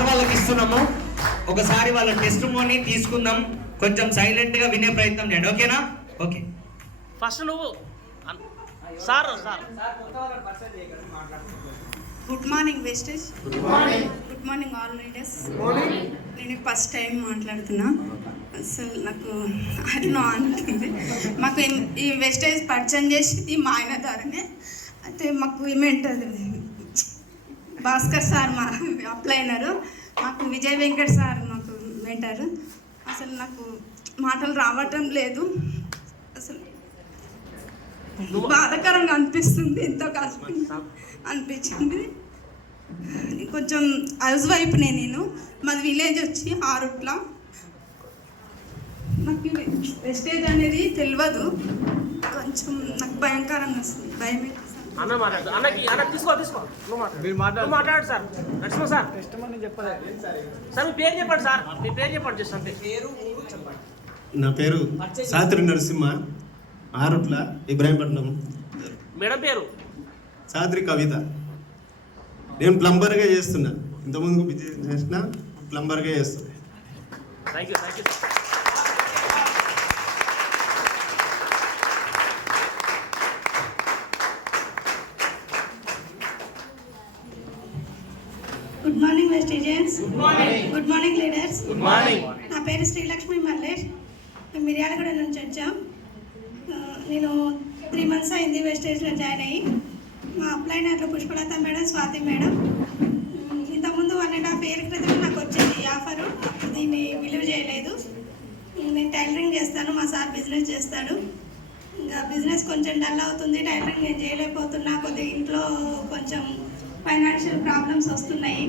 Sir వాళ్ళకి ఇస్తున్నాము. ఒకసారి వాళ్ళ టెస్ట్ మోని తీసుకుందాం. కొంచెం సైలెంట్ గా వినే ప్రయత్నం చేయండి. ఓకేనా? ఓకే. ఫస్ట్ నువ్వు sir good morning Vestige. Good morning all leaders. నేను ఫస్ట్ టైం మాట్లాడుతున్నా. అసలు నాకు అట్లా అనుకుంది. మాకు ఈ వెస్టేజ్ పరిచయం చేసింది మా ఆయన ద్వారానే. అయితే మాకు ఏమేంటది భాస్కర్ సార్ మా అప్లైనరు, మాకు విజయ్ వెంకట్ సార్ మాకు మెంటారు. అసలు నాకు మాటలు రావటం లేదు. అసలు బాధాకరంగా అనిపిస్తుంది. ఎంతో కష్టంగా అనిపించింది. కొంచెం హౌస్ వైఫ్నే నేను. మాది విలేజ్ వచ్చి ఆరుట్ల. నాకు వెస్టేజ్ అనేది తెలియదు. కొంచెం నాకు భయంకరంగా వస్తుంది. భయం. మాట్లాడు సార్. నరసింహ సార్ సార్ మీ పేరు చెప్పండి సార్. మీ పేరు చెప్పండి. జస్ట్ అంతే. నా పేరు సాత్రి నరసింహ, ఆరుట్ల, ఇబ్రాహీంపట్నం. మేడం పేరు సాత్రి కవిత. నేను ప్లంబర్గా చేస్తున్నా. ఇంతకుముందు బిజినెస్ చేసిన ప్లంబర్గా చేస్తున్నా. Thank you. గుడ్ మార్నింగ్ వెస్టేజన్స్. Good morning leaders. Good morning. నా పేరు శ్రీలక్ష్మి మల్లేష్. మేము మిర్యాలగూడ నుంచి వచ్చాం. నేను 3 months అయింది వెస్టేజ్లో జాయిన్ అయ్యి. మా అప్లైనర్లు పుష్పలత మేడం, స్వాతి మేడం. ఇంతకుముందు 1.5 year క్రితం నాకు వచ్చింది ఈ ఆఫరు. దీన్ని విలువ చేయలేదు. నేను టైలరింగ్ చేస్తాను, మా సార్ బిజినెస్ చేస్తాడు. ఇంకా బిజినెస్ కొంచెం డల్ అవుతుంది. టైలరింగ్ నేను చేయలేకపోతున్నా. కొద్దిగా ఇంట్లో కొంచెం ఫైనాన్షియల్ ప్రాబ్లమ్స్ వస్తున్నాయి.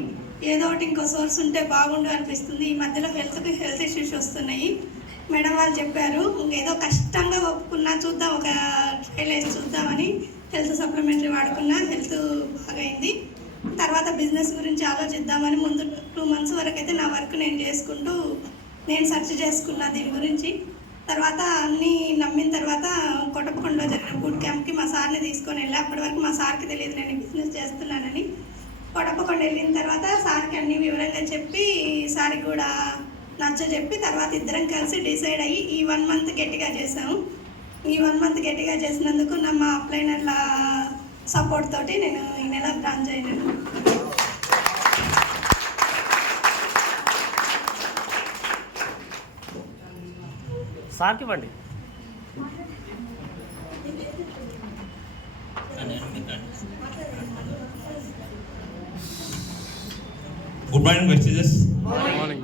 ఏదో ఒకటి ఇంకో సోర్స్ ఉంటే బాగుండు అనిపిస్తుంది. ఈ మధ్యలో హెల్త్ ఇష్యూస్ వస్తున్నాయి. మేడం వాళ్ళు చెప్పారు ఏదో కష్టంగా ఒప్పుకున్నా, చూద్దాం ఒక ట్రైల్ వేసి చూద్దామని హెల్త్ సప్లిమెంటరీ వాడుకున్నా. హెల్త్ బాగైంది. తర్వాత బిజినెస్ గురించి ఆలోచిద్దామని ముందు 2 months వరకు అయితే నా వర్క్ నేను చేసుకుంటూ నేను సెర్చ్ చేసుకున్నా దీని గురించి. తర్వాత అన్నీ నమ్మిన తర్వాత కొట్టపకొండలో జరిగిన బూట్ క్యాంప్కి మా సార్ని తీసుకొని వెళ్ళి, అప్పటి వరకు మా సార్కి తెలియదు నేను బిజినెస్ చేస్తున్నానని. కొట్టపకొండ వెళ్ళిన తర్వాత సార్కి అన్నీ వివరంగా చెప్పి, సార్కి కూడా నచ్చజెప్పి తర్వాత ఇద్దరం కలిసి డిసైడ్ అయ్యి ఈ 1 month గట్టిగా చేసాము. ఈ 1 month గట్టిగా చేసినందుకు మా అప్లైనర్ల సపోర్ట్ తోటి నేను ఈ నెల బ్రాంచ్ అయినాను. సార్కి ఇవ్వండి. గుడ్ మార్నింగ్ వెస్టేజెస్.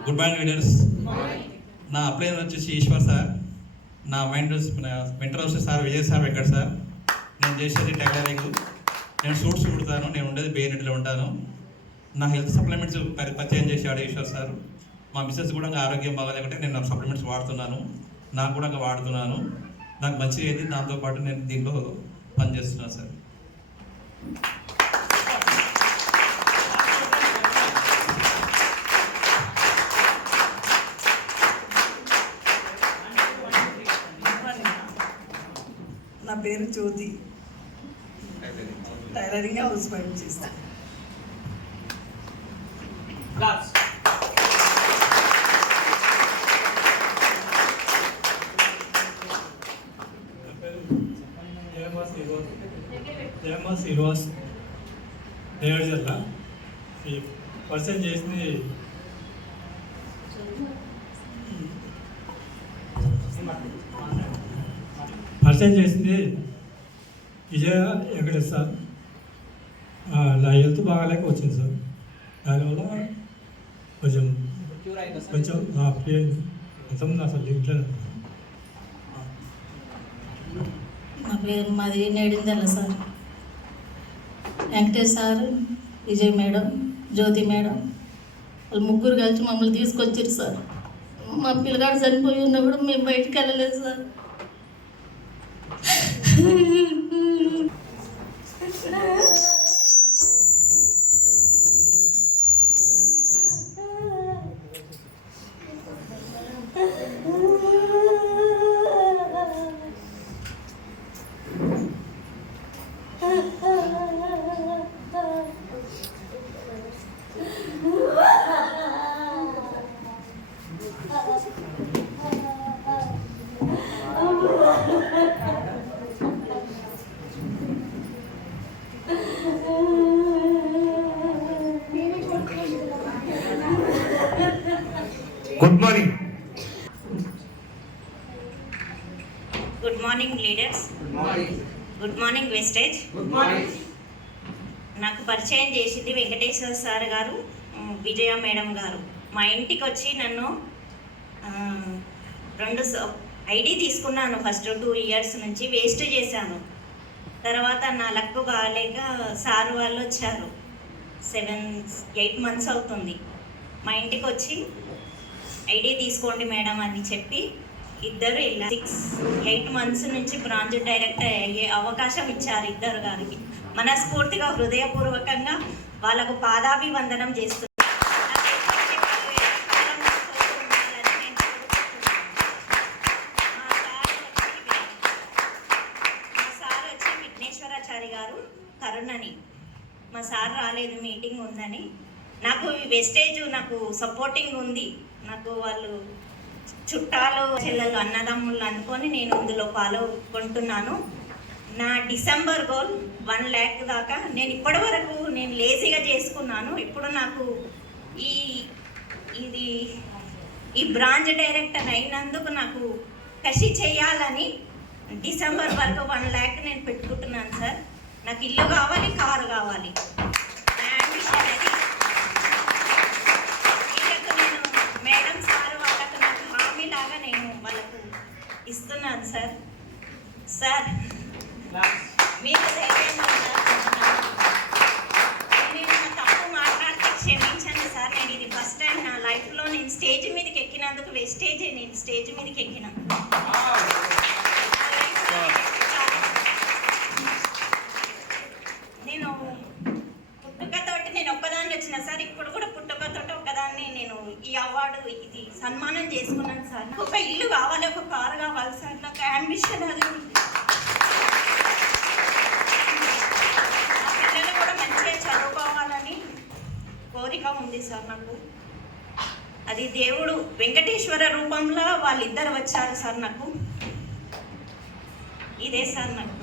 Good morning leaders. నా అప్లైనర్ వచ్చేసి ఈశ్వర్ సార్. నా మెంటర్ వచ్చేసి sir Vijay sir, Venkat sir. నేను చేసేది టైలరింగ్. నేను సూట్స్ కుడతాను. నేను ఉండేది బేనెట్లో ఉంటాను. నా హెల్త్ సప్లిమెంట్స్ పరిచయం చేశాడు ఈశ్వర్ సార్. మా మిస్సెస్ కూడా ఆరోగ్యం బాగాలేకుంటే నేను సప్లిమెంట్స్ వాడుతున్నాను. నాకు కూడా వాడుతున్నాను. నాకు మంచిగా అయింది. దాంతోపాటు నేను దీంట్లో పనిచేస్తున్నాను సార్. నా పేరు జ్యోతి. టైలరింగ్ హౌస్ వైఫ్ చేస్తాను. శ్రీనివాస్ నేర్జల్లా. ఈ పర్సన్ చేసింది విజయ వెంకటేష్ సార్. నా హెల్త్ బాగాలేక వచ్చింది సార్. దానివల్ల కొంచెం ఫ్రీ అయింది. ఎంతమంది అసలు ఇంట్లో. నా పేరు మాది నేడిందల్ల sir. Venkatesh sir, Vijay madam, Jyothi madam వాళ్ళు ముగ్గురు కలిసి మమ్మల్ని తీసుకొచ్చారు సార్. మా పిల్లగాడు చనిపోయి ఉన్నప్పుడు మేము బయటికి వెళ్ళలేదు sir. Good morning. Good morning leaders. Good morning Vestige. నాకు పరిచయం చేసింది వెంకటేశ్వర సార్ గారు, విజయ మేడం గారు. మా ఇంటికి వచ్చి నన్ను ఐడి తీసుకున్నాను. ఫస్ట్ 2 years నుంచి వేస్ట్ చేశాను. తర్వాత నా లక్కు బాగాలేక సార్ వాళ్ళు వచ్చారు. 7-8 months అవుతుంది. మా ఇంటికి వచ్చి ఐడి తీసుకోండి మేడం అని చెప్పి ఇద్దరు ఇలా 6-8 months నుంచి బ్రాంచ్ డైరెక్టర్ అయ్యే అవకాశం ఇచ్చారు ఇద్దరు గారికి. మనస్ఫూర్తిగా హృదయపూర్వకంగా వాళ్ళకు పాదాభివందనం చేస్తున్నారు. మా సార్ వచ్చి విఘ్నేశ్వరాచారి గారు కరుణని. మా సార్ రాలేదు, మీటింగ్ ఉందని. నాకు వెస్టేజ్ నాకు సపోర్టింగ్ ఉంది. నాకు వాళ్ళు చుట్టాలు చెల్లెలు అన్నదమ్ముళ్ళు అనుకొని నేను ఇందులో పాల్గొంటున్నాను. నా డిసెంబర్ గోల్ 1 lakh దాకా నేను ఇప్పటి వరకు నేను లేజీగా చేసుకున్నాను. ఇప్పుడు నాకు ఈ బ్రాంచ్ డైరెక్టర్ అయినందుకు నాకు కృషి చేయాలని డిసెంబర్ వరకు 1 lakh నేను పెట్టుకుంటున్నాను సార్. నాకు ఇల్లు కావాలి, కారు కావాలి. నా అంబిషన్ అది. వీళ్ళకు నేను మేడం సార్ వాళ్ళకు నాకు హామీలాగా నేను వాళ్ళకు ఇస్తున్నాను సార్. సార్ మీరు ధైర్యంగా నేను తప్పు మాట్లాడితే క్షమించండి సార్. నేను ఇది ఫస్ట్ టైం నా లైఫ్లో నేను స్టేజ్ మీదకి ఎక్కినందుకు వెస్టేజ్ నేను స్టేజ్ మీదకి ఎక్కిన. నేను పుట్టుకతోటి నేను ఒక్కదాన్ని వచ్చిన సార్. ఇప్పుడు కూడా పుట్టుకతోటి ఒక్కదాన్ని నేను ఈ అవార్డు ఇది సన్మానం చేసుకున్నాను సార్. నాకు ఒక ఇల్లు కావాలి, ఒక కారు కావాలి సార్. నాకు అంబిషన్ అది ఉంది. చదువుకోవాలని కోరిక ఉంది సార్ నాకు. అది దేవుడు వెంకటేశ్వర రూపంలో వాళ్ళిద్దరు వచ్చారు సార్ నాకు. ఇదే సార్ నాకు.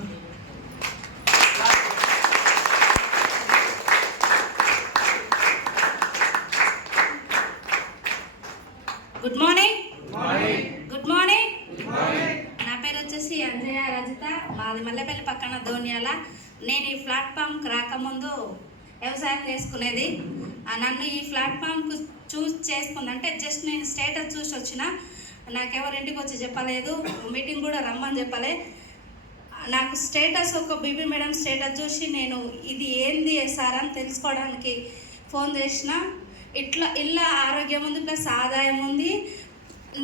Good morning. Good morning. నా పేరు వచ్చేసి అంజయ్య రజిత. మాది మల్లెపల్లి పక్కన దోనియాల. నేను ఈ ప్లాట్ఫామ్కి రాకముందు వ్యవసాయం చేసుకునేది. నన్ను ఈ ప్లాట్ఫామ్కు చూస్ చేసుకుందంటే జస్ట్ నేను స్టేటస్ చూసి వచ్చిన. నాకెవరు ఇంటికి వచ్చి చెప్పలేదు, మీటింగ్ కూడా రమ్మని చెప్పలే. నాకు స్టేటస్ ఒక బీబీ మేడం స్టేటస్ చూసి నేను ఇది ఏంది సార్ అని తెలుసుకోవడానికి ఫోన్ చేసిన. ఇళ్ళ ఆరోగ్యం ఉంది, ప్లస్ ఆదాయం ఉంది,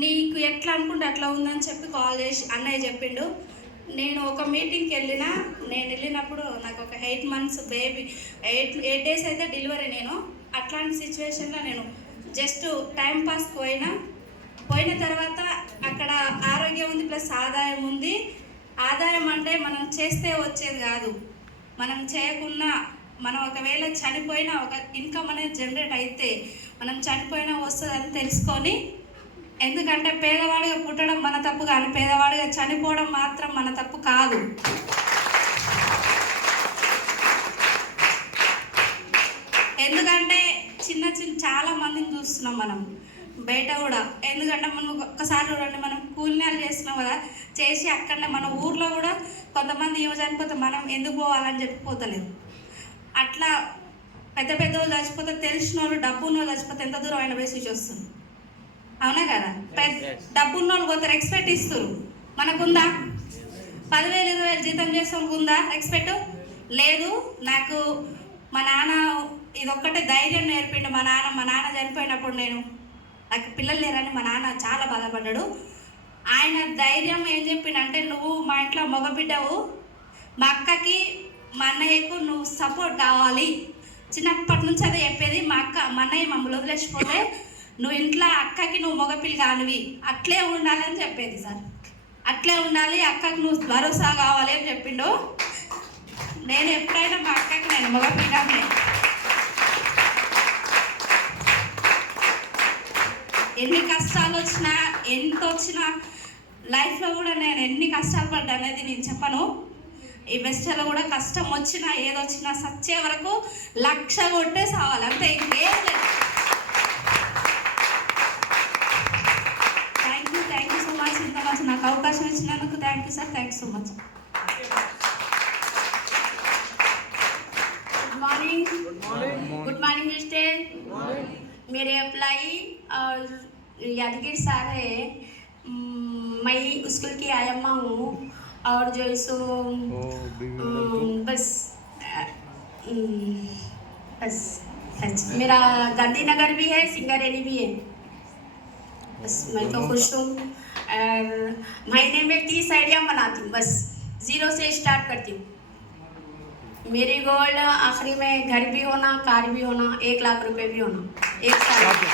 నీకు ఎట్లా అనుకుంటే అట్లా ఉందని చెప్పి కాల్ చేసి అన్నయ్య చెప్పిండు. నేను ఒక మీటింగ్కి నేను వెళ్ళినప్పుడు నాకు ఒక 8 months బేబీ, 8 days అయితే డెలివరీ. నేను అట్లాంటి సిచ్యువేషన్లో నేను జస్ట్ టైంపాస్ పోయిన తర్వాత అక్కడ ఆరోగ్యం ఉంది, ప్లస్ ఆదాయం ఉంది. ఆదాయం అంటే మనం చేస్తే వచ్చేది కాదు, మనం చేయకున్నా మనం ఒకవేళ చనిపోయినా ఒక ఇన్కమ్ అనేది జనరేట్ అయితే మనం చనిపోయినా వస్తుందని తెలుసుకొని, ఎందుకంటే పేదవాడిగా పుట్టడం మన తప్పు కానీ పేదవాడిగా చనిపోవడం మాత్రం మన తప్పు కాదు. ఎందుకంటే చిన్న చాలా మందిని చూస్తున్నాం మనం బయట కూడా. ఎందుకంటే మనం ఒక్కసారి చూడండి, మనం కూలినాలు చేస్తున్నాం కదా, చేసి అక్కడనే మన ఊర్లో కూడా కొంతమంది చనిపోతే మనం ఎందుకు పోవాలని చెప్పిపోతలేదు. అట్లా పెద్ద వాళ్ళు చచ్చిపోతే తెలిసిన వాళ్ళు, డబ్బు ఉన్న వాళ్ళు చచ్చిపోతే ఎంత దూరం అయినా వేసి వస్తుంది. అవునా కదా? డబ్బు ఉన్న వాళ్ళు పోతే రెస్పెక్ట్ ఇస్తారు. మనకుందా? 10,000-20,000 జీతం చేసే వాళ్ళకు ఉందా రెస్పెక్ట్? లేదు. నాకు మా నాన్న ఇదొక్కటే ధైర్యం నేర్పిండు. మా నాన్న చనిపోయినప్పుడు నాకు పిల్లలు లేరని మా నాన్న చాలా బాధపడ్డాడు. ఆయన ధైర్యం ఏం చెప్పిండంటే, నువ్వు మా ఇంట్లో మగబిడ్డవు, మా అక్కకి మా అన్నయ్యకు నువ్వు సపోర్ట్ కావాలి. చిన్నప్పటి నుంచి అదే చెప్పేది. మా అన్నయ్య మమ్మల్ని వదిలేసిపోతే నువ్వు ఇంట్లో అక్కకి నువ్వు మగపిల్లి కానివి, అట్లే ఉండాలి అని చెప్పేది సార్. అట్లే ఉండాలి, అక్కకి నువ్వు భరోసా కావాలి అని చెప్పిండు. నేను ఎప్పుడైనా మా అక్కకి నేను మగపిల్లి ఎన్ని కష్టాలు వచ్చినా ఎంత వచ్చినా లైఫ్లో కూడా నేను ఎన్ని కష్టాలు పడ్డా అనేది నేను చెప్పను. ఈ వెస్టర్లో కూడా కష్టం వచ్చినా ఏదొచ్చినా సచ్చే వరకు 1,00,000 కొట్టే సావాలి, అంతే, ఇంకేం లేదు. ఇచ్చినందుకు thank you sir, thank you so much. Good morning mister. मेरे अप्लाई और यादगिरी सार है. मैं स्कूल की आयम्मा हूँ और जो सो बस मेरा गांधीनगर भी है, सिंगारेनी भी है. बस मैं तो खुश हूँ और महीने में 30 आइडिया बनाती हूँ. बस 0 से स्टार्ट करती हूँ. मेरी गोल आखिरी में घर भी होना, कार भी होना, 1 लाख रुपए भी होना एक साल में.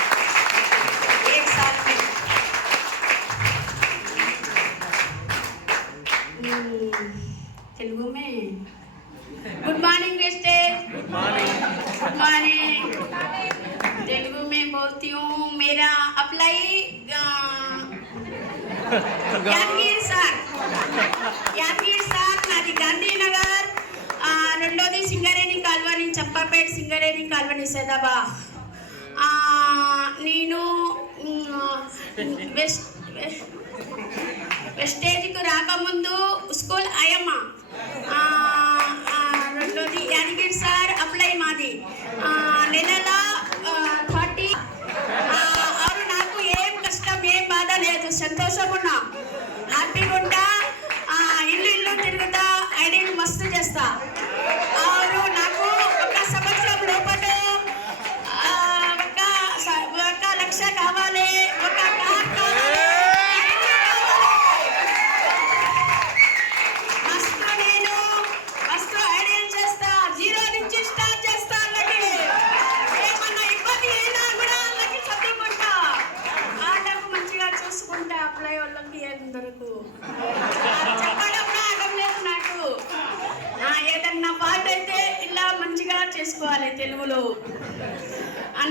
तेलुगु में good morning mister. Good morning. Telugu में बोलती हूँ. मेरा अप्लाई यादगिरी सार नादी गांधीनगर. రెండోది సింగరేణి కాల్వని, చంపాపేట సింగరేణి కాల్వని సేదాబా. నేను వెస్టేజ్కు రాకముందు స్కూల్ ఆయమ్మ. రెండోది యాదగిరి సార్ అప్లై మాది నెల 30. అవును, నాకు ఏం కష్టం ఏం బాధ లేదు, సంతోషంగా ఉన్నా, హ్యాపీగా ఉంటా. ఇల్లు తిరుగుతా, ఐడీలు మస్తు చేస్తా. అవును, నాకు ఒక సంవత్సరం లోపల 1 లక్ష కావాలి, 1 కార్ కావాలి. మస్తు ఐడియాలు చేస్తా. 0 నుంచి స్టార్ట్ చేస్తా. అన్నకి ఏమన్నా ఇబ్బంది అయినా కూడా అన్నకి చదువుకుంటా. ఆటకు మంచిగా చూసుకుంటా. అప్లై వాళ్ళకి అందరకు చెప్పడం రావడం లేదు నాకు. ఏదన్నా పాట అయితే ఇలా మంచిగా చేసుకోవాలి తెలుగులో.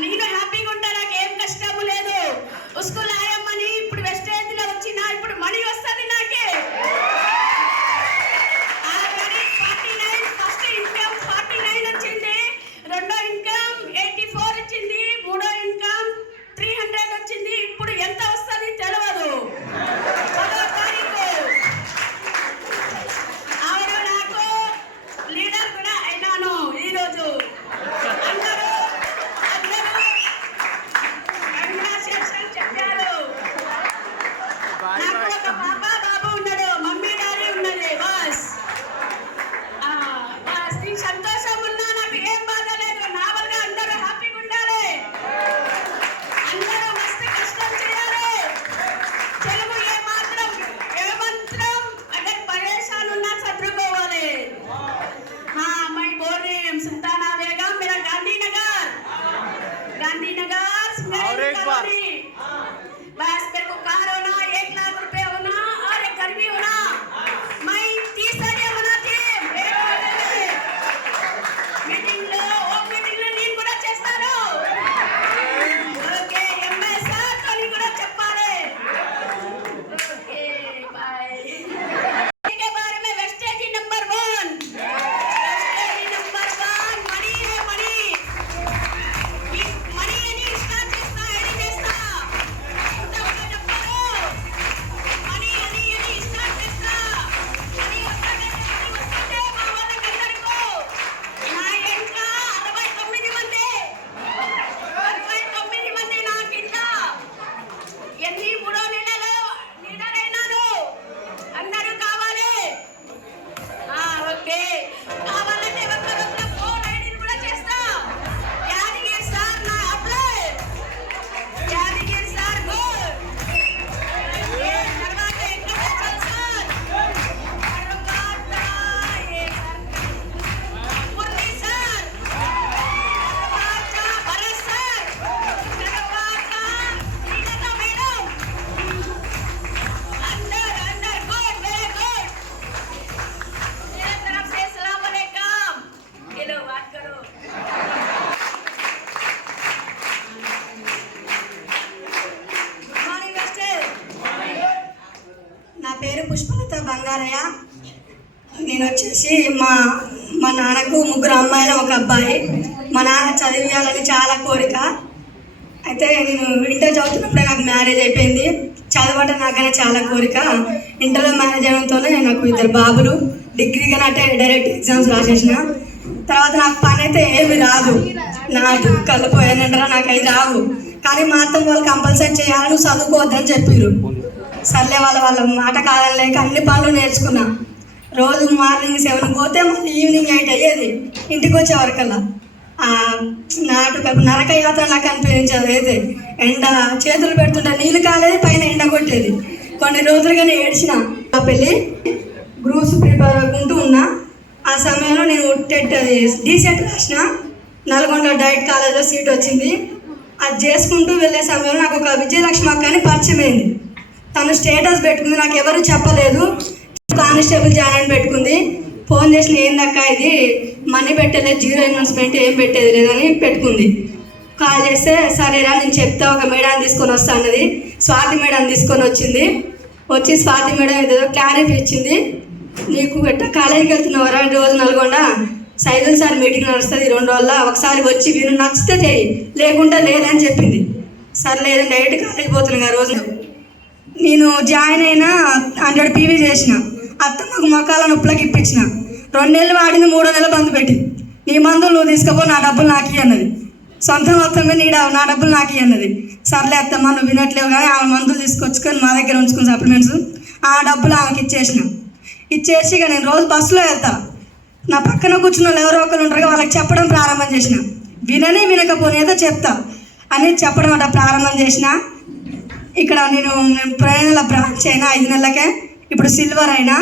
నేను హ్యాపీగా ఉంటా, నాకు ఏం కష్టము లేదు. స్కూల్ ఆయమ్మని ఇప్పుడు వెస్టేజ్లో వచ్చిన, ఇప్పుడు మనీ వస్తుంది నాకే. 49 ఫస్ట్ ఇన్కమ్ 49 వచ్చింది, రెండో ఇన్కమ్ 84 వచ్చింది, మూడో ఇన్కమ్ 300 వచ్చింది. ఇప్పుడు ఎంత వస్తుంది తెలియదు. 10వ తారీఖు అవును, నాకు లీడర్ కూడా అయినాను ఈరోజు. అందరూ కంగ్రాచులేషన్ చెప్పారు. నాకు ఒక పాప బాబు ఉన్నాడు, మమ్మీ డాడీ ఉన్నది. బస్ నీకు సంతోషం ఉన్నా, నాకు ఏం బాధ లేదు. నార్మల్గా అందరూ హ్యాపీగా ఉండాలి. అందరూ మస్తు కష్టం చేయాలి. తెలుగు ఏమాత్రం అगर परेशान उन्ना चదువుకోవాలి. मैं बोल रही हूँ सुल्ताना बेगम, मेरा गांधीनगर कॉलोनी. बस मेरे को कार होना, 1 लाख रुपए होना और एक घर भी होना. मैं 30 आइडिया बनाती मीटिंग లో నేను కూడా చేస్తాను. ఓకే, ఎంఎస్ఆర్ తోని కూడా చెప్పాలి. Okay, bye. के बारे में वेस्टेज नंबर 1 मनी है. मनी అని స్టార్ట్ చేస్తా, ఐడి చేస్తా. చెప్పారు మనీ అని స్టార్ట్ చేస్తా. మనీ వస్తుంటే మా వాళ్ళకందరికీ నా ఎంట 69 మంది నా కింద ఎన్ని 3 నెలలు లీడర్ అయినాను. అందరూ కావాలి. ఓకే, కావాలంటే ఒక్క 4 ఐడీలు కూడా చేస్తా. యాదగిరి సార్ నా అప్లై. Yadagiri sir good. తర్వాత వెంకటేశ్వర సార్, తర్వాత మురళీ సార్, తర్వాత భరత్ సార్, తర్వాత శ్రీలత మేడం. अंदर गुड, वेरी गुड. मेरे तरफ से सलाम अलैकुम. चलो बात करो. Morning master. నా పేరు పుష్పలత బంగారయ్య. నేను వచ్చేసి మా నాన్నకు 3 అమ్మాయిలు 1 అబ్బాయి. మా నాన్న చదివించాలని చాలా కోరిక. అయితే నేను ఇంటర్ చదువుతున్నప్పుడే నాకు మ్యారేజ్ అయిపోయింది. చదవటం నాకనే చాలా కోరిక. ఇంటర్లో మ్యారేజ్ అవ్వడంతోనే నాకు 2 బాబులు. డిగ్రీగా అంటే డైరెక్ట్ ఎగ్జామ్స్ రాసేసిన తర్వాత నాకు పని అయితే ఏమి రాదు. నాకు కలిపోయానంటారా నాకు అవి రావు. కానీ మా అత్తమ్మ వాళ్ళు కంపల్సరీ చేయాలి, నువ్వు చదువుకోవద్దని చెప్పారు. సర్లే వాళ్ళ మాట కాదని లేక అన్ని పనులు నేర్చుకున్నా. రోజు మార్నింగ్ 7 పోతే మళ్ళీ ఈవినింగ్ 8 అయ్యేది ఇంటికి వచ్చేవరకల్లా. నరక యాత్ర నాకు అనిపించేది. అయితే ఎండ చేతులు పెడుతుంటే నీళ్ళు కాలేదు, పైన ఎండ కొట్టేది. కొన్ని రోజులుగానే ఏడ్చిన. ఆ పెళ్ళి గ్రూప్స్ ప్రిపేర్ అవ్వకుంటూ ఉన్నా. ఆ సమయంలో నేను డీసెట్ రాసిన. నల్గొండ డైట్ కాలేజ్లో సీట్ వచ్చింది. అది చేసుకుంటూ వెళ్ళే సమయంలో నాకు ఒక విజయలక్ష్మి అక్క అని పరిచయం అయింది. తను స్టేటస్ పెట్టుకుంది, నాకు ఎవరు చెప్పలేదు. కానిస్టేబుల్ జాయిన్ అని పెట్టుకుంది. ఫోన్ చేసిన ఏందక్క ఇది మనీ పెట్టలేదు, 0 ఇన్వెస్ట్మెంట్ ఏం పెట్టేది లేదని పెట్టుకుంది. కాల్ చేస్తే సరేరా నేను చెప్తా, ఒక మేడాన్ని తీసుకొని వస్తా అన్నది. స్వాతి మేడాన్ని తీసుకొని వచ్చింది. వచ్చి స్వాతి మేడం ఏదో క్లారిటీ ఇచ్చింది. నీకు ఎట్టా కాలేజీకి వెళ్తున్నావరా, రోజు నల్గొండ సైదుల్ సార్ మీటింగ్ నడుస్తుంది 2 రోజుల, ఒకసారి వచ్చి విను, నచ్చితే చేయి, లేకుంటే లేదని చెప్పింది. సర్లేదు డైరెక్ట్ కాలేజీ పోతున్నాగా. రోజు నేను జాయిన్ అయినా 100 PV చేసిన. అత్తమ్మకు మొక్కల నొప్పులకి ఇప్పించిన. 2 నెలలు వాడింది, 3వ నెల బంద్ పెట్టి నీ మందులు నువ్వు తీసుకోపో, నా డబ్బులు నాకు అన్నది. సొంత మొత్తమే నా డబ్బులు నాకు అన్నది. సర్లే అత్తమ్మ నువ్వు వినట్లేవు కానీ ఆమె మందులు తీసుకొచ్చుకొని మా దగ్గర ఉంచుకుని సప్లిమెంట్స్ ఆ డబ్బులు ఆమెకి ఇచ్చేసి ఇక నేను రోజు బస్సులో వెళ్తా. నా పక్కన కూర్చున్న వాళ్ళు ఎవరో ఒకరు ఉంటారు, వాళ్ళకి చెప్పడం ప్రారంభం చేసిన. వినకపోని ఏదో చెప్తా అని చెప్పడం అట్లా ప్రారంభం చేసిన. ఇక్కడ నేను ప్రయాణాల బ్రాంచ్ అయినా 5 నెలలకే, ఇప్పుడు సిల్వర్ అయినా.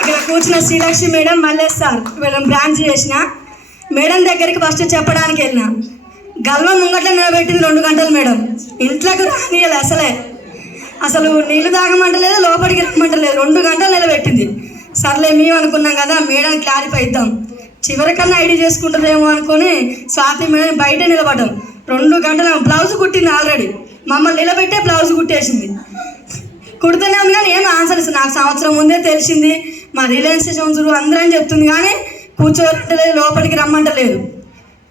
ఇక్కడ కూర్చున్న శ్రీలక్ష్మి మేడం, మల్లేష్ సార్ వీళ్ళని బ్రాంచ్ చేసిన. మేడం దగ్గరికి ఫస్ట్ చెప్పడానికి వెళ్ళిన. గల్వ ముంగట్లో నిలబెట్టింది 2 గంటలు మేడం. ఇంట్లోకి రానియాలి అసలు నీళ్ళు తాగమంటలేదు, లోపలికి రమ్మంటలేదు. 2 గంటలు నిలబెట్టింది. సర్లే మేము అనుకున్నాం కదా మేడం క్లారిఫై ఇద్దాం, చివరికన్నా ఐడి చేసుకుంటుందేమో అనుకొని స్వాతి మేడం బయట నిలబడ్డాం. 2 గంటలు బ్లౌజ్ కుట్టింది ఆల్రెడీ. మమ్మల్ని నిలబెట్టే బ్లౌజ్ కుట్టేసింది. కుడుతూనే ఉంది కానీ ఏం ఆన్సర్ ఇస్తుంది. నాకు సంవత్సరం ముందే తెలిసింది, మా రిలయన్స్ సంవత్సరం అందరూ చెప్తుంది కానీ కూర్చోబెట్టలేదు, లోపలికి రమ్మంటలేదు.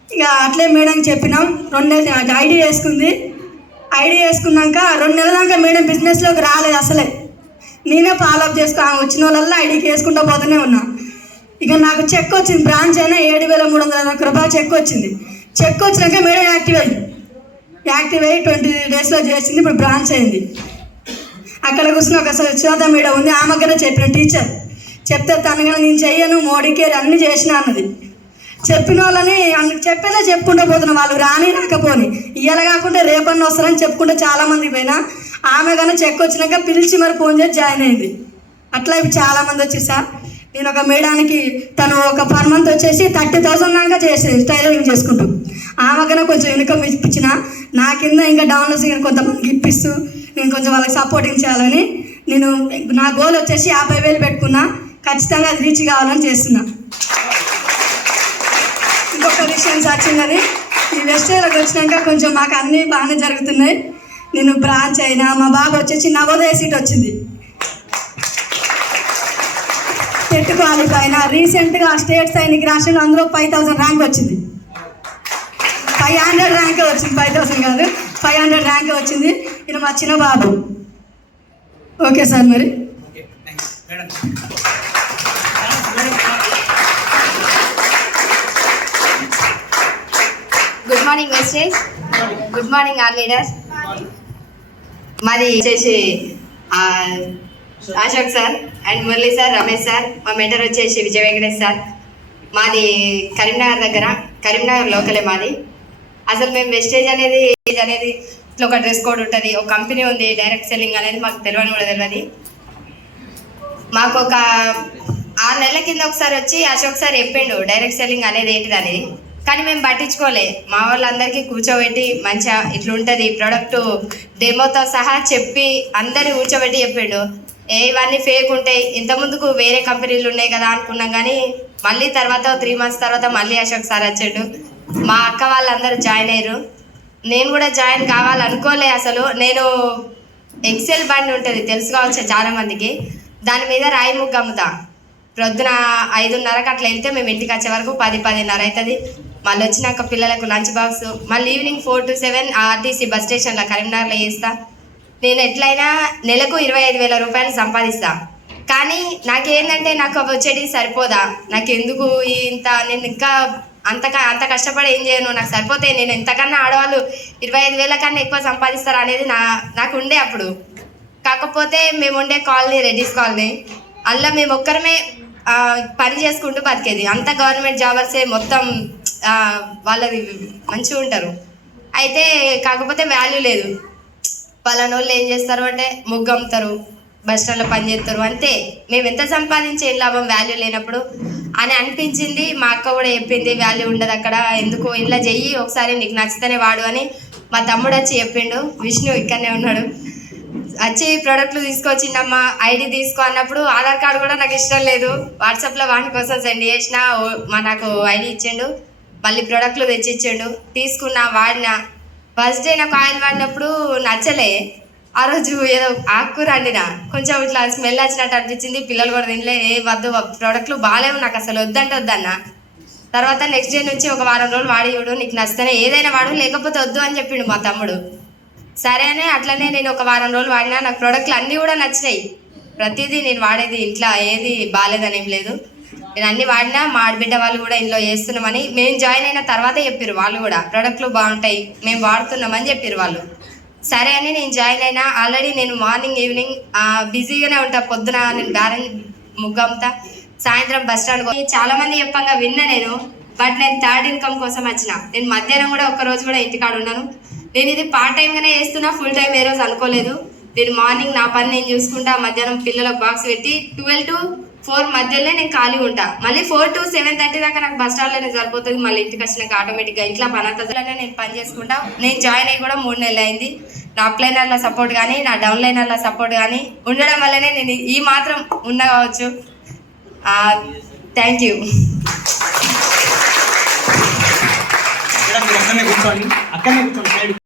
ఇక అట్లే మేడంకి చెప్పినాం. 2 నెలలు ఐడి వేసుకుంది. ఐడి వేసుకున్నాక 2 నెలల దాకా మేడం బిజినెస్లోకి రాలేదు అసలే. నేనే ఫాలోఅప్ ఆమె వచ్చిన వాళ్ళల్లో ఐడికి వేసుకుంటూ పోతూనే ఉన్నా. ఇక నాకు చెక్ వచ్చింది, బ్రాంచ్ అయినా 7,300 రూపాయలు చెక్ వచ్చింది. చెక్ వచ్చినాక మేడం యాక్టివ్ అయ్యి 20 డేస్లో చేసింది. ఇప్పుడు బ్రాంచ్ అయింది. అక్కడ కూర్చుని ఒక సుజాత మేడం ఉంది, ఆమె దగ్గర చెప్పిన టీచర్ చెప్తే తను కానీ నేను చెయ్యను, మోడీకే అన్నీ చేసిన అన్నది. చెప్పిన వాళ్ళని చెప్పేదే చెప్పుకుంటూ పోతున్నా, వాళ్ళు రాకపోని ఇవాళ కాకుండా రేపన్నా వస్తారని చెప్పుకుంటే చాలామంది పోయినా. ఆమె కానీ చెక్ వచ్చినాక పిలిచి మరి ఫోన్ చేసి జాయిన్ అయింది. అట్లా ఇప్పుడు చాలామంది వచ్చి సార్ నేను ఒక మేడానికి తను ఒక పర్ మంత్ వచ్చేసి 30,000 దాకా చేసేది టైలరింగ్ చేసుకుంటూ. ఆమె కన్నా కొంచెం ఇన్కమ్ ఇప్పించిన. నా కింద ఇంకా డౌన్లోడ్స్ కొంతమందికి ఇప్పిస్తూ నేను కొంచెం వాళ్ళకి సపోర్టింగ్ చేయాలని నేను నా గోల్ వచ్చేసి 50,000 పెట్టుకున్నా. ఖచ్చితంగా అది రీచ్ కావాలని చేస్తున్నా. ఇంకొక విషయం సార్ చిన్నది, ఈ వెస్టేజ్లోకి వచ్చినాక కొంచెం మాకు అన్నీ బాగానే జరుగుతున్నాయి. నేను బ్రాంచ్ అయినా మా బాబు వచ్చేసి నవోదయ సీట్ వచ్చింది. టెట్ క్వాలిఫై అయినా. రీసెంట్గా స్టేట్ సైనిక్ రాష్ట్రంలో అందులో 5,000 ర్యాంక్ వచ్చింది. 500 ర్యాంకే వచ్చింది, 5,000 కాదు 500 ర్యాంకే వచ్చింది. ఇది మా చిన్న బాబు. ఓకే సార్ మరి. Good morning Vestige, good morning all leaders. మాది వచ్చేసి Ashok sir and Murali sir, Ramesh sir. మా మెంటర్ వచ్చేసి విజయ వెంకటేష్ సార్. మాది కరీంనగర్ దగ్గర, కరీంనగర్ లోకలే మాది. అసలు మేము వెస్టేజ్ అనేది ఇట్లా ఒక డ్రెస్ కోడ్ ఉంటుంది, ఒక కంపెనీ ఉంది, డైరెక్ట్ సెల్లింగ్ అనేది మాకు తెలియని కూడా తెలియదు. మాకు ఒక 6 నెలల కింద ఒకసారి వచ్చి అశోక్ సార్ చెప్పిండు డైరెక్ట్ సెల్లింగ్ అనేది ఏంటిది అనేది. కానీ మేము పట్టించుకోలే. మా వాళ్ళందరికీ కూర్చోబెట్టి మంచిగా ఇట్లా ఉంటుంది ప్రోడక్ట్ డెమోతో సహా చెప్పి అందరినీ కూర్చోబెట్టి చెప్పిండు. ఇవన్నీ ఫేక్ ఉంటాయి, ఇంతకుముందుకు వేరే కంపెనీలు ఉన్నాయి కదా అనుకున్నాం. కానీ మళ్ళీ తర్వాత 3 months తర్వాత మళ్ళీ అశోక్ సార్ వచ్చాడు. మా అక్క వాళ్ళందరూ జాయిన్ అయ్యారు. నేను కూడా జాయిన్ కావాలనుకోలే అసలు. నేను ఎక్సెల్ బండి ఉంటుంది తెలుసు కావచ్చు చాలామందికి, దాని మీద రాయి ముగ్గు అమ్ముతా. ప్రొద్దున 5:30కి అట్లా వెళ్తే మేము ఇంటికి వచ్చే వరకు 10-10:30 అవుతుంది. మళ్ళీ వచ్చినాక పిల్లలకు లంచ్ బాక్స్, మళ్ళీ ఈవినింగ్ 4 to 7 ఆర్టీసీ బస్ స్టేషన్లో కరీంనగర్లో చేస్తా. నేను ఎట్లయినా నెలకు 25,000 రూపాయలు సంపాదిస్తా. కానీ నాకేంటంటే నాకు అవి వచ్చేటివి సరిపోదా, నాకు ఎందుకు ఇంత, నేను ఇంకా అంత కష్టపడి ఏం చేయను, నాకు సరిపోతే నేను ఎంతకన్నా ఆడవాళ్ళు 25,000 కన్నా ఎక్కువ సంపాదిస్తారు అనేది నాకు ఉండే అప్పుడు. కాకపోతే మేము ఉండే కాలనీ రెడ్డిస్ కాలనీ, అందులో మేము ఒక్కరమే పని చేసుకుంటూ బతికేది. అంత గవర్నమెంట్ జాబర్సే, మొత్తం వాళ్ళది మంచిగా ఉంటారు. అయితే కాకపోతే వాల్యూ లేదు. పలానా వాళ్ళు ఏం చేస్తారు అంటే ముగ్గు అమ్ముతారు, బస్ స్టాండ్లో పని చేస్తారు, అంతే. మేము ఎంత సంపాదించి ఏం లాభం వాల్యూ లేనప్పుడు అని అనిపించింది. మా అక్క కూడా చెప్పింది వాల్యూ ఉండదు అక్కడ, ఎందుకు ఇలా చెయ్యి, ఒకసారి నీకు నచ్చితేనే వాడు అని. మా తమ్ముడు వచ్చి చెప్పిండు, విష్ణు ఇక్కడనే ఉన్నాడు, వచ్చి ప్రోడక్ట్లు తీసుకొచ్చిండమ్మా, ఐడి తీసుకో అన్నప్పుడు ఆధార్ కార్డు కూడా నాకు ఇష్టం లేదు, వాట్సాప్లో వాడి కోసం సెండ్ చేసిన, నాకు ఐడి ఇచ్చిండు, మళ్ళీ ప్రోడక్ట్లు తెచ్చి ఇచ్చిండు, తీసుకున్నా, వాడినా. ఫస్ట్ డే నాకు ఆయిల్ వాడినప్పుడు నచ్చలే. ఆ రోజు ఏదో ఆకుకూర వండినా, కొంచెం ఇట్లా స్మెల్ వచ్చినట్టు అనిపించింది, పిల్లలు కూడా తినలే, వద్దు ప్రోడక్ట్లు బాగాలేవు, నాకు అసలు వద్దంటే వద్దన్న. తర్వాత నెక్స్ట్ డే నుంచి ఒక వారం రోజులు వాడి చూడు, నీకు నచ్చితేనే ఏదైనా వాడు, లేకపోతే వద్దు అని చెప్పిండు మా తమ్ముడు. సరే అని అట్లనే నేను ఒక వారం రోజులు వాడినా. నాకు ప్రోడక్ట్లు అన్నీ కూడా నచ్చినాయి, ప్రతిదీ నేను వాడేది, ఇంట్లో ఏది బాగాలేదని ఏం లేదు, నేను అన్నీ వాడినా. మా ఆడబిడ్డ వాళ్ళు కూడా ఇంట్లో చేస్తున్నామని, మేము జాయిన్ అయిన తర్వాత చెప్పారు వాళ్ళు కూడా, ప్రోడక్ట్లు బాగుంటాయి మేము వాడుతున్నామని చెప్పారు వాళ్ళు. సరే అని నేను జాయిన్ అయినా. ఆల్రెడీ నేను మార్నింగ్ ఈవినింగ్ బిజీగానే ఉంటా. పొద్దున నేను బ్యారెన్ ముగ్గంతా, సాయంత్రం బస్ స్టాండ్. చాలామంది చెప్పంగా విన్నా నేను, బట్ నేను థర్డ్ ఇన్కమ్ కోసం వచ్చిన. నేను మధ్యాహ్నం కూడా ఒక్కరోజు కూడా ఇంటికాడ ఉన్నాను. నేను ఇది పార్ట్ టైంగానే చేస్తున్నా, ఫుల్ టైం ఏ రోజు అనుకోలేదు. నేను మార్నింగ్ నా పని నేను చూసుకుంటా, మధ్యాహ్నం పిల్లలకు బాక్స్ పెట్టి 12 to 4 మధ్యలోనే నేను ఖాళీగా ఉంటా. మళ్ళీ 4 to 7:30 దాకా నాకు బస్ స్టాండ్లోనే సరిపోతుంది. మళ్ళీ ఇంటికి వచ్చినాక ఆటోమేటిక్గా ఇంట్లో పని అంతా నేను పని చేసుకుంటా. నేను జాయిన్ అయ్యి కూడా 3 నెలలు అయింది. నా అప్లైనర్ల సపోర్ట్ కానీ, నా డౌన్లైనర్ల సపోర్ట్ కానీ ఉండడం వల్లనే నేను ఈ మాత్రం ఉన్నా కావచ్చు. Thank you. అక్కడనే కూర్చోండి, అక్కడనే కూర్చోండి.